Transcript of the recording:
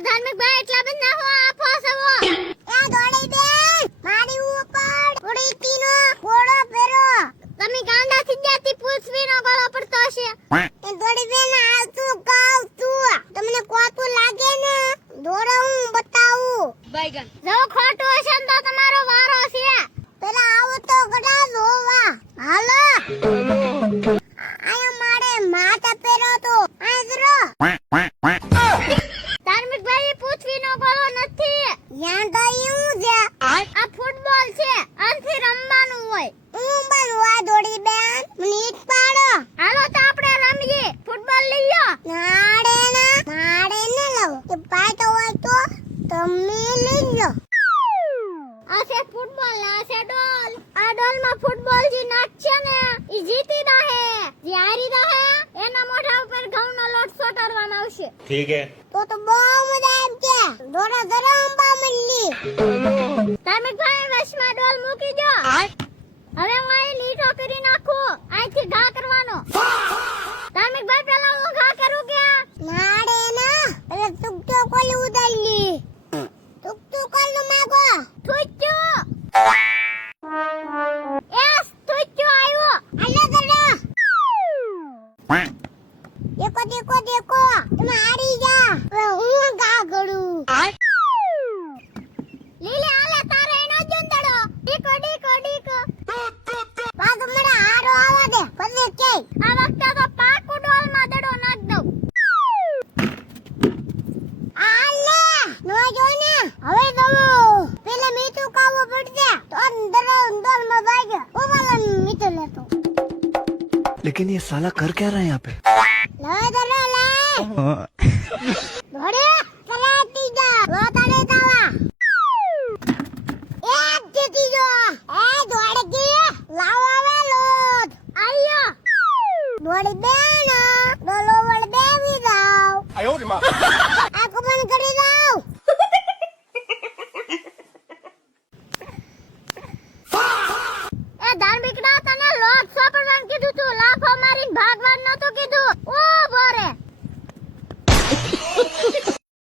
ધાર્મિક ભાઈ એટલા બધા હો આપો સવો એ દોડી બેન મારી ઉપર થોડી તીનો ઘોડો ફેરો તમે ગાંડા થઈ જાતી પૂછવીનો ગળો પડતો છે એ દોડી બેન આ તું કહું તું તમને કોતું લાગે ને દોડો હું બતાવું बैगन જો ખોટું હશે ને તો તમારો વારો છે પેલા આવો તો ગડા જોવા હાલો આયા મારે માથે પેરો તો આંધરો ધાર્મિક ભાઈ પૃથ્વીનો ગોળો નથી યાં તો એવું છે આ ફૂટબોલ છે આનથી રમવાનું હોય હું બનવા દોડી બેન મને ઈટ પાડો હાલો તો આપણે રમીએ ફૂટબોલ લઈ લો નાડે ને લાવો કે પાટો હોય તો તમે લઈ લો આ છે ફૂટબોલ આ છે ડોલ આ ડોલમાં ફૂટબોલ જી નાખશે ને ઈ જીતી રહે જે હારી રહે એના મોઢા ઉપર ઘઉંનો લોટ સોટાડવામાં આવશે ठीक है તો બહુ મજા આવી કે દોડા ધરંબા મલ્લી ધાર્મિક ભાઈ વશમાં ડોલ મૂકી દો હવે હું અહીં લીટો કરી નાખું અહીંથી ઘા કરવાનો ધાર્મિક ભાઈ પેલા હું ઘા કરું કે નાડે ના એટલે તુકતો કોલી ઉડાલી તુકતો કોલ માગો ઠુચ્ચુ એસ ઠુચ્ચુ આવ્યો હાલો દડો દેકો તમે હારી જા હવે હું ઘા કરું લીલે આલે તારે એનો જંદડો ડીકો બાદ મને હારો આવા દે પછી કે આ વખતે તો પાકુ ડોલ માં દડો નાખ દઉં આલે નો જો ને હવે દઉં પેલે મીઠું ખાવું પડશે તો અંદર ડોલ માં ભાગ્યો ઓ વાલા મીઠું લેતો लेकिन ये साला कर क्या रहा है यहाँ पे લે દડો લે ધોડે કરાતી જા લો તાડે તાવા એ જીતી જો એ દોડ ગઈ લાવ આવે લોટ આયો દોડી બેન ડોલો વળ બેવી જાવ आयो रे मां